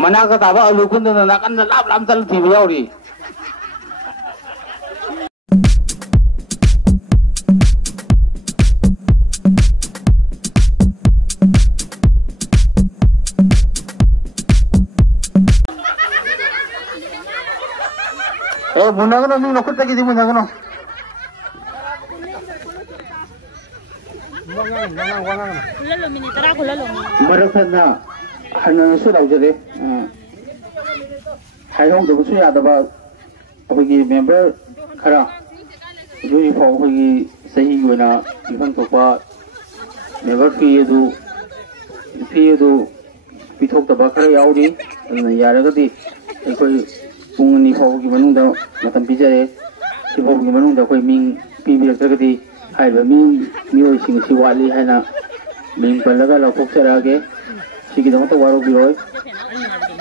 mana ka taba alu kun na nakan na lap lam tal thi yauri muna ko ni nakut lagi di muna ko no marakana hanan su lau jare hai hong da su ya da ba abagi member khara jui phau abagi sahi gona ibang to pa member fee du pithok da ba khara yauri na yaraga di koi pung ni phau gi manung da matam bijare si phau gi manung da koi ming pi bi ka di hai ba ming mioi sing si wali hai na ming palaga la phok sara ge si gi dong ta waru bi roi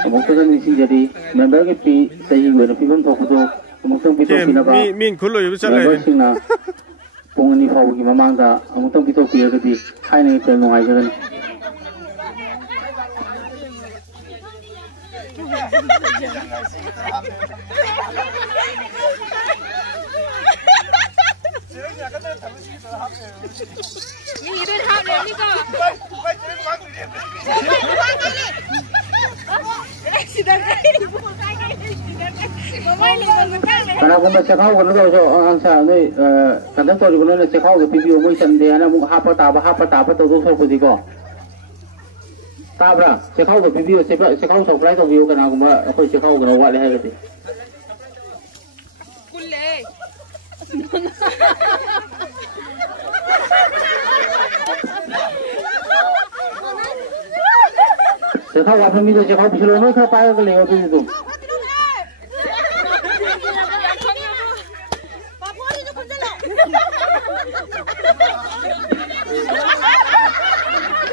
amok ta ni si jadi member ge pi sahi go na pi bam thok do amok tong pi thok pi na ba min khul lo yu chal lai sing na pung ni phau gi mamang da amok tong pi thok pi ga di hai na te ngai ga ni karena aku baca kau kan lo so angsa ni kadang tu juga ni cekau ke video moi sende ana mu apa taba tu so pudi ko tabra cekau ke video cekau so play tu video kan aku ma aku cekau kan awak leh ke ti kulle cekau apa video cekau bisa lo kau pakai ke leo tu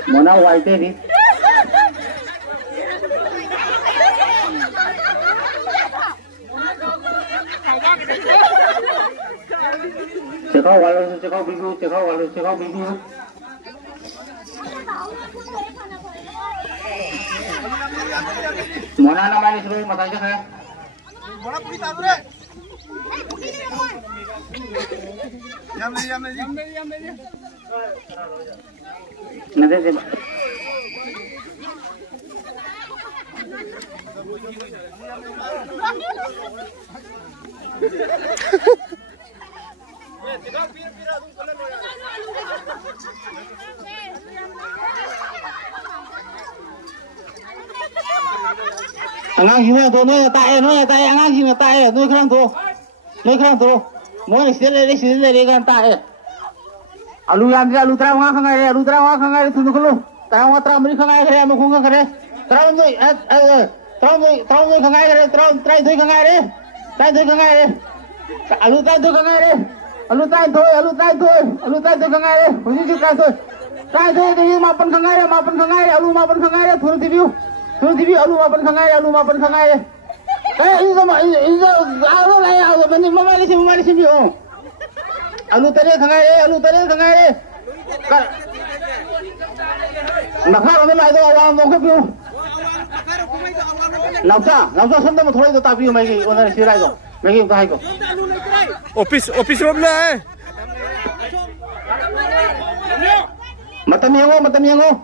Mona white ni. Cekau biru. Mona nama ni sebelum mata aja kan? Mona puri tahu deh. Yam ni. Nanti sih. Angang hina tu noi tai angang hina tai noi kerang tu moi sila kan tai alu yang dia alu terang kangai tu nukulu terang meri kangai kere amu kunga kere terang noi kangai kere terang trai doi kangai re alu tai tu kangai re alu tai tu kangai re huji ji tai tu ni mapan kangai re alu mapan kangai re thur TV alu mapan kangai re ini sama alu lai alu mama lisi bio alu tare kangai re nakha ame lai do awang mo ko bio nausa sanda mo thoi do ta bio mai ki ona si rai do mai ki ka hai ko office room na matam yengo